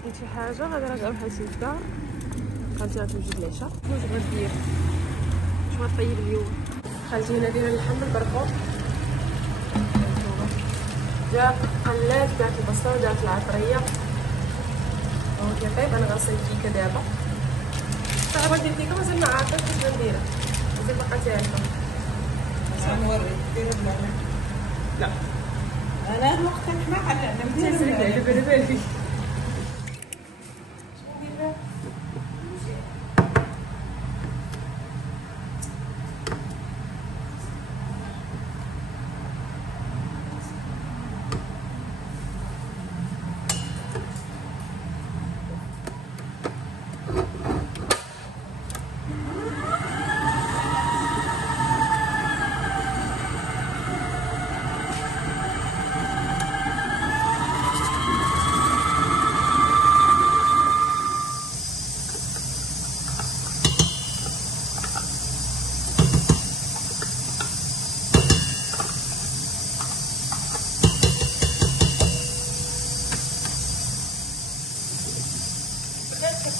لقيت شي حاجه غادي نرجع بحالتي للدار. خالتي غتوجد العشاء. واش غدير؟ واش غطيب اليوم؟ خالتي هنا دايره اللحم بالبرقوق، دارت القلات، دارت البصل، دارت العطريه. هو كيطيب. انا غنصايب الكيكه دابا. صعيبه ديال الكيكه مازال ما عارفه كيفاش نديرها، مازال باقا تعرفها. غنوريك ديرها بلا لا انا الوقت حماقه علمتيني على بالي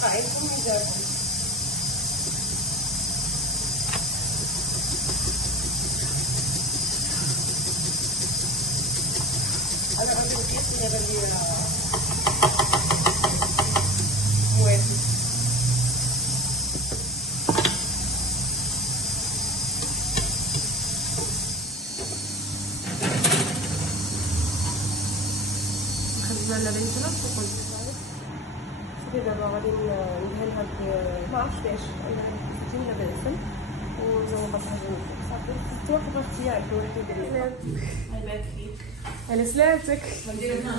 قاعدكم مزاجكم. انا غادي نقيس دابا ديال مواتي. خدنا لنا بنتنا وقلت دابا غادي ندهن هاد ما عرفتش ليش سيتي ولا بالعسل وزوبط حاجه صافي توقف اختيارك ولكن ديري يبارك فيك. على سلامتك. نديرها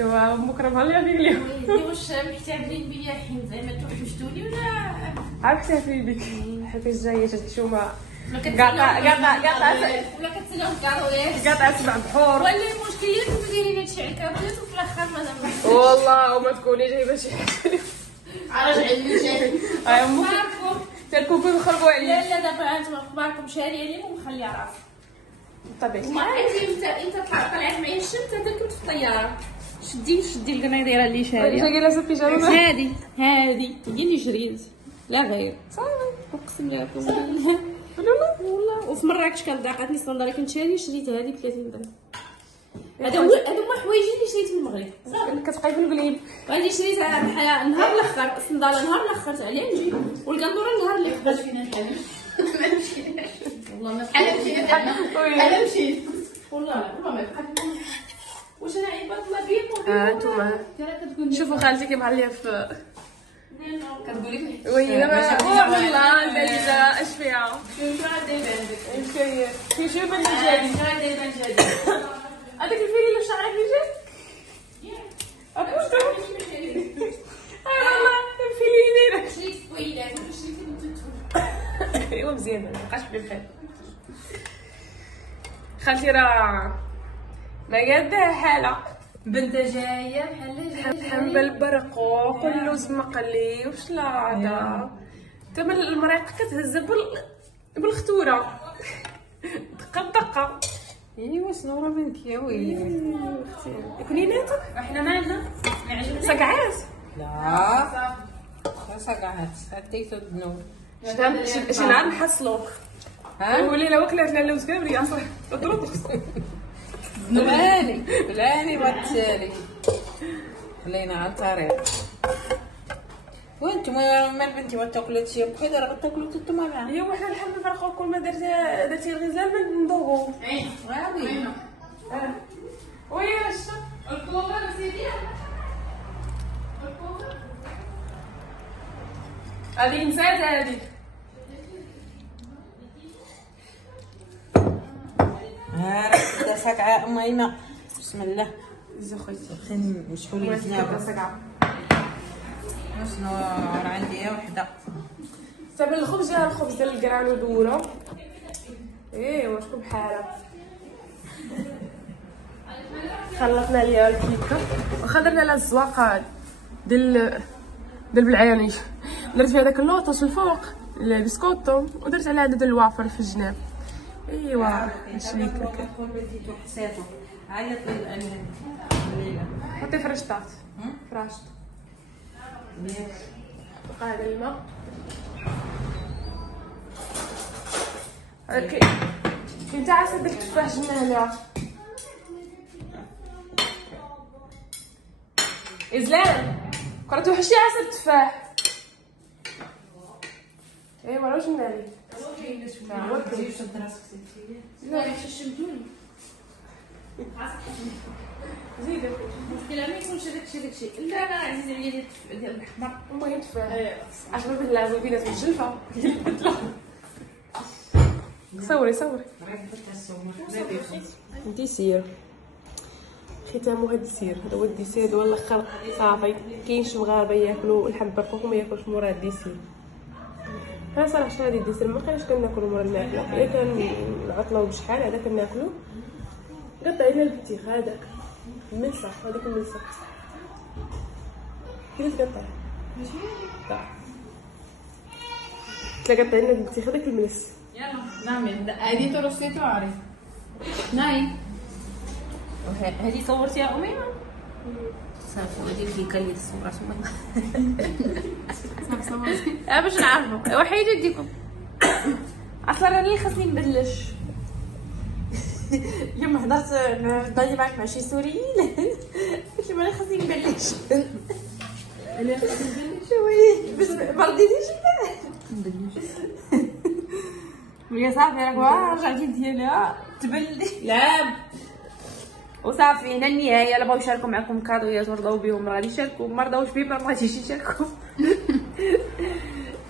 ايوا مكرمه ليا فيك اليوم. واش محتاجين بيا حين زعما توحشتوني ولا عارف احتفلي بك الحلقه الجايه تحشومه ولا كتساليهم كارويات قاطعه سبع بحور. ولا المشكل هي كديري هادشي على الكارويات وفي الاخر ما والله وما تكوني جايبه شي حاجه عرج علمي جاي اخباركم تركوكم يخربوا عليا. لا دابا انتم اخباركم شاريه لي ومخليه راسي طبيعي. ما انت طلعت معايا الشمس هذا كنت في الطياره شدي القنيطيره اللي شاريه باقي لابسه بيجامه. هادي هي اللي شريت لا غير صافي اقسم لكم والله. وفي مراكش كانت ضاقتني الصنداله كنت شريت هذه ب 30 درهم. هادو هما حوايجي اللي شريت في المغرب. كتبقاي في القليب. غادي شريتها بحال نهار الاخر الصنداله نهار الاخر عليها نجي والقندوره النهار اللي خرج فينا الحلم. ما مشيناش والله ما مشيت انا مشيت والله ما بقات. واش انا عباد الله بيا انتوما شوفوا خالتي كيف عليا في كتقولي وي دابا والله دايره اش فيها شنو غادي عندك شوف الجديد هذاك الفيل اللي في شعرك اللي جاي والله الفيل اللي دايره شريت فويلات شريت انت ايوا مزيان ما بقاش بخير. خالتي راه ما قادها حاله بنت جايه بحال لحم بالبرقوق واللوز مقلي وش لا هذا تما المريقه كتهز بالختوره دقه بدقه. ايوا شنو منك يا ويلي اختي كليناتك احنا ما عندنا ما عجبناش سقعات. لا سقعات عديتو الذنوب. شي نهار نحصلوك ولينا وكلاتنا اللوز كامل ياصح تضرب بلاني ما تسالي خلينا على الطريق. وانتم مال بنتي ما تاكلوا شي بخير راه تاكلوا انتما معاه. هي وحده الحم بالفرقه كل ما درتي الغزال من ندوغو. واوي وي رشا الكوفر سيدي هذه نسات هذه ها سقعه اميمه بسم الله زو خويتي خلينا نشحوا لي الجنابه. سقعه شنو راه عندي وحده صافي الخبز جا الخبز ديال الكرانو دوره. ايوا شكون بحالها خلطنا ليها الكيكه وخدرنا لها الزواقه ديال بالعيانيش. درت فيها داك اللوطوس الفوق البسكوتو ودرت عليها ديال الوافر في الجناب. ايوا هادشي اللي كان كون بنتي حسيتو عيط للأنهي الليلة. حطي فرشتات. فرشت. بقى هذا الماء. اوكي. كنت عارفة بدك تفاح جنة إزلام. كنت وحشي عسل تفاح. ايه ولا جنالي. لا يشمتوني. زيدي. المشكلة ما يكونش داكشي الا انا عزيزة عليا ديال الاحمر. المهم تفاح. عشان ما بالله بينات في الجلفة. صوري ديسير ختامو هاد الديسير. هذا هو الديسير. هذا هو الاخر صافي. كاين شي مغاربه ياكلوا اللحم برقوق وما ياكلوش مورا الديسير. انا صراحه شحال هادي الديسير ما بقيناش كناكلو مورا الماكله. الا كان العطله بشحال هذا كناكلو. قطع لنا البتيخ هذاك الملصق. هذاك الملصق كيفاش قطع قطع لنا البتيخ هذاك الملس. يلا نعمل هادي ترصيتو عارف ناي. هذه صورتي يا أميمة؟ صافي ودي الكيكة اللي تصورات أميمة. صورتي باش نعرفو وحيدة يديكم. اصلا راني خاصني نبلش. اليوم هضرت نهضر معاك مع شي سوريين. قلت لهم راني خاصني نبلش. انا خاصني شوي باش ما رديتيش نبلش. ويا صافي راك رجعتي ديالها تبلي. لا وصافي هنا النهايه. الا بغاو يشاركوا معكم كادويات ورضاو بهم غادي يشاركوا، ما رضاوش بهم ما بغيتيش يشاركوا.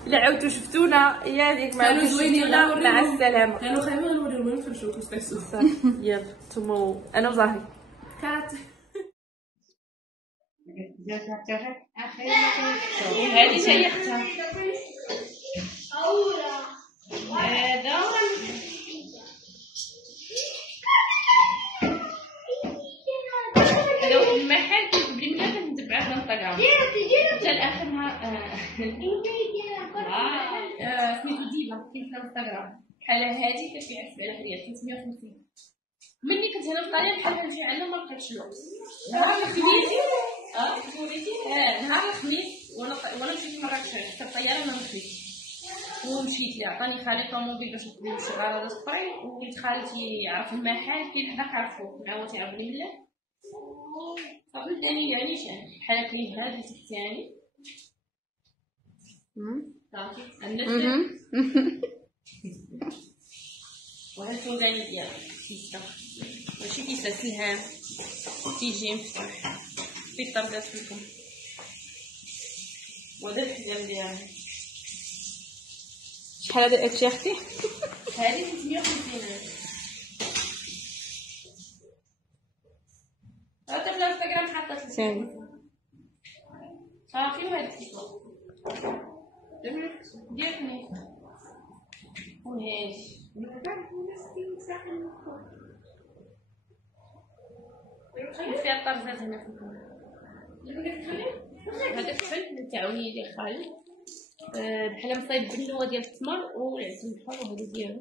الا عاودتوا شفتونا يا ديك كانوا زوينين مع السلامه. كانوا خايبين نوريهم نفرشوا كيستيسو. يلا نتوما انا وزاهي كات هذه هي اختها. هذا هذا واحد المحل كيجبري ملي كنتبعها في الانستغرام حتى لاخر نهار. سميتو ديما كاين في الانستغرام بحال هادي كتبيع ب 7 ريال 350. ملي كنت هنا في الطريق بحال نجي عندنا ما لقيتش الوقت. نهار الخميس نهار الخميس وانا مشيت مراكش حتى الطياره ما مشيتش. ومشيت لي عطاني خالي طوموبيل باش نخدم شي غرض اخرين. وليت خالتي يعرف المحل كاين حدا كارفور مع هو تيعرفني مليح. صافي بداني يعني بحال كاين هذا الثاني صافي عندنا وهذا الثاني ديالها كيسه ماشي كيسه سلهام تيجي مفتوح في الطردات فيكم. وهذا الحزام ديالها شحال هذا هادشي اختي؟ هذه 350. هذا في الانستغرام حاطه ثاني صافي. وهذا الكيكو ديالني وهاش فيها طرزات هنا في الكون. هذا الفل تاع وليدي خالي بحال مصايب بالنوى ديال التمر والعسل البحر وهذا ديالو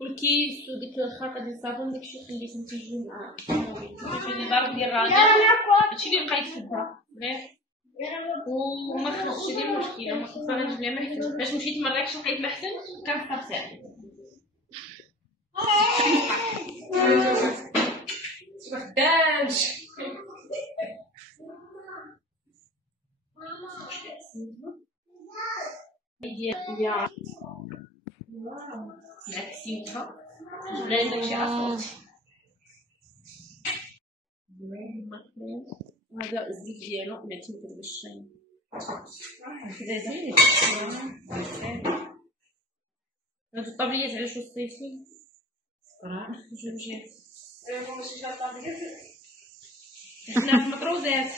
والكيس وديك الخرقه ديال الصابون داكشي خليتهم تيجيو مع ماشي اللي ضرب ديال الراجل هادشي اللي بقيت في الدار غير وما خرجتش ديال المشكله. ما كنت باغا نجيب لها محسن باش مشيت مراكش لقيت محسن كان فرسان خدامش. يا معكسيوها جبنا داكشي عصوتي. وهذا الزيت ديالو معتمد بالشاي كذا زين. هاد الطابليات على شو صيفي صراحه جوجات ماشي شي طابليات حنا في مطروزات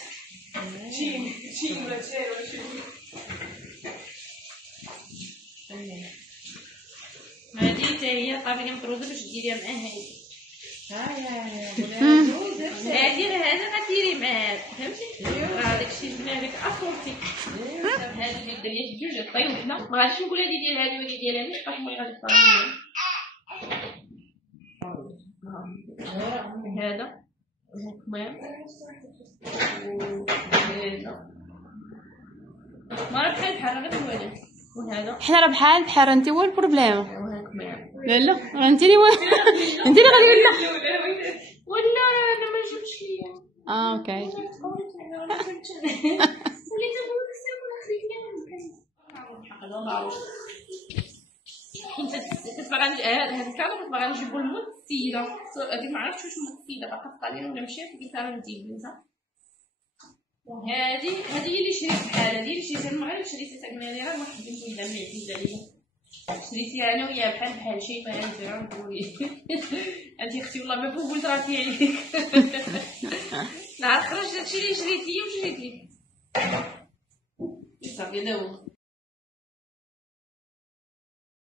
شي ولا شي هادي حتى هي طابليه مطروزه باش ديريها مع هادي. هادي هذا غديري معاه فهمتي. راه داكشي جبنا هذاك اصورتي هادي ديال الدريات بجوج طيبنا. ما غاديش نقول هادي ديال هادي ودي ديال هادي حيت ملي غادي تطلع هذا كمان وهذا ما راه بحال غير الوالد وهذا حنا راه بحال انت هو البروبليم. وهذا كمان لا انت اللي انت اللي غادي ولا انا ما جبتش ليا. اوكي. وليت نقول لك حيت كتبغي هاد الكادو كتبغي نجيبو لمود السيده هاديك معرفتش واش مود السيده باقا تقالين ولا مشات قلت لها ندير بنتها هادي هي اللي شريت بحال هادي اللي شريتها المغرب شريتها تاكمالي راه ما حبيتش ندير عزيزه عليا شريتيها انا وياها بحال شايفه هاني زيرو نقولي انت اختي والله ما فوق قلت راسي عليك نهار خرجت هادشي اللي شريت ليا وشريت ليك صافي داو